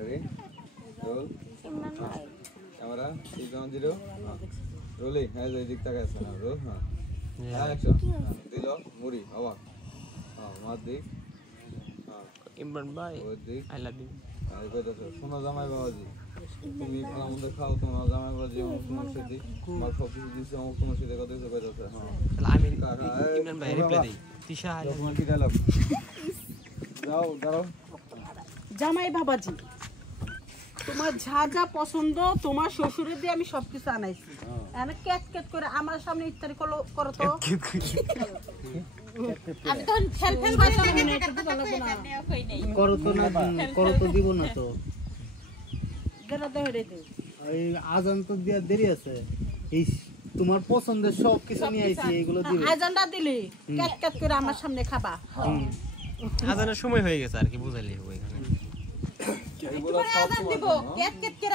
Ready? Roll. Camera. 310. Rolling. Has a dicta कैसा ना roll. हाँ. Action. दिलो. मुड़ी. आवा. हाँ. मार दी. हाँ. Imran bhai. I love you. আর কইতা তো শোনো জামাই বাবাজি তুমি আমাদের খাও তোমার জামাই বাবাজি আমার তোমার সাথে আমার সব কিছু দিছে আমার তোমার সাথে কথা কইতাছে হ্যাঁ তাহলে আমি ইমরান ভাই রিপ্লাই দেই তিশা তোমার কি ডায়লগ যাও দাঁড়াও জামাই বাবাজি তোমার যা যা পছন্দ তোমার শ্বশুরের দিয়ে আমি সবকিছু আনাইছি এনে কেট কেট করে আমার সামনে ইফতারি করো তো আমি তো ফেল ফেল ভাষা মনে করতে লাগবে না করো তো না করো তো দিব না তো গেরা ধরে দে এই আজান তো দিয়া দেরি আছে এই তোমার পছন্দের সব কিছু নিয়ে আইছি এগুলো দিবে আজানটা দিলি কেট কেট করে আমার সামনে খাবা আজানের সময় হয়ে গেছে আর কি বুঝাইলি হবে এখানে এগুলো সব তোমার কেট কেট করে